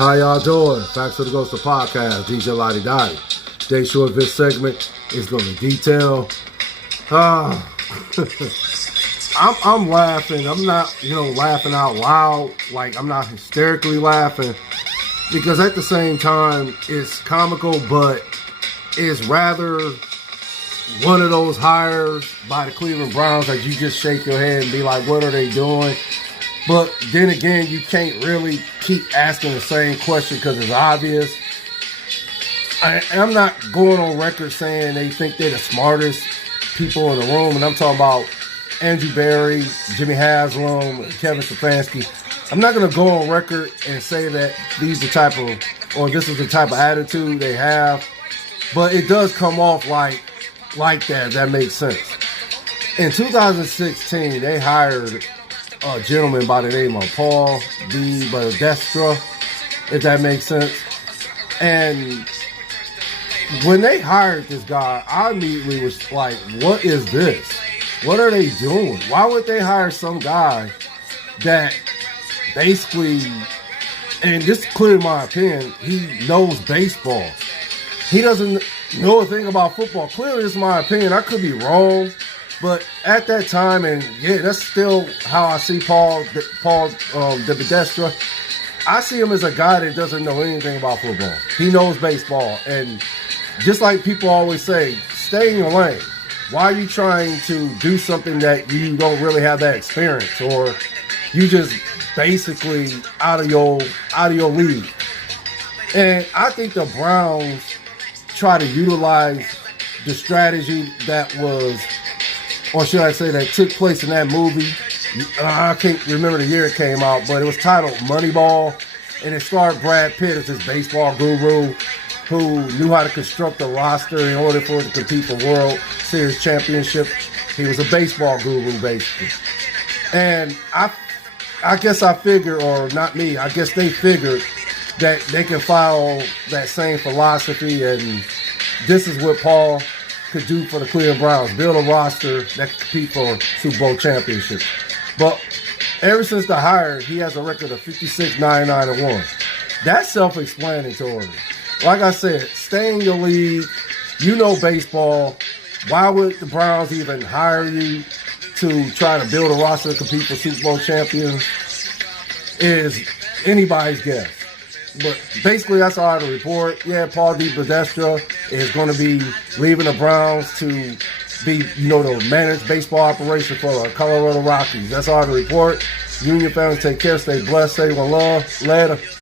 How y'all doing? Facts of the Ghost of Podcast, DJ Laudy, Daudy. Day short of this segment is going to detail. I'm laughing. I'm not, laughing out loud. Like, I'm not hysterically laughing. Because at the same time, it's comical, but it's rather one of those hires by the Cleveland Browns that you just shake your head and be like, what are they doing? But then again, you can't really keep asking the same question because it's obvious. I'm not going on record saying they think they're the smartest people in the room, and I'm talking about Andrew Berry, Jimmy Haslam, Kevin Stefanski. I'm not going to go on record and say that this is the type of attitude they have, but it does come off like that, if that makes sense. In 2016, they hired a gentleman by the name of Paul D. Badestra, if that makes sense. And when they hired this guy, I immediately was like, what is this? What are they doing? Why would they hire some guy that basically, and this is clearly my opinion, he knows baseball. He doesn't know a thing about football. Clearly, this is my opinion. I could be wrong. But at that time, and yeah, that's still how I see Paul de Badestra. I see him as a guy that doesn't know anything about football. He knows baseball. And just like people always say, stay in your lane. Why are you trying to do something that you don't really have that experience, or you just basically out of your league? And I think the Browns try to utilize the strategy that was, or should I say that took place in that movie. I can't remember the year it came out, but it was titled Moneyball, and it starred Brad Pitt as this baseball guru who knew how to construct a roster in order for it to compete for World Series championship. He was a baseball guru, basically. And I guess I figured, or not me, I guess they figured that they can follow that same philosophy, and this is what Paul could do for the Cleveland Browns, build a roster that can compete for Super Bowl championship. But ever since the hire, he has a record of 56-99-1. That's self-explanatory. Like I said, stay in your league. You know baseball. Why would the Browns even hire you to try to build a roster to compete for Super Bowl champions? Is anybody's guess. But basically, that's all I have to report. Yeah, Paul D. Badestra is going to be leaving the Browns to be, the managed baseball operation for the Colorado Rockies. That's all I have to report. You and your family take care. Stay blessed. Stay with love. Later.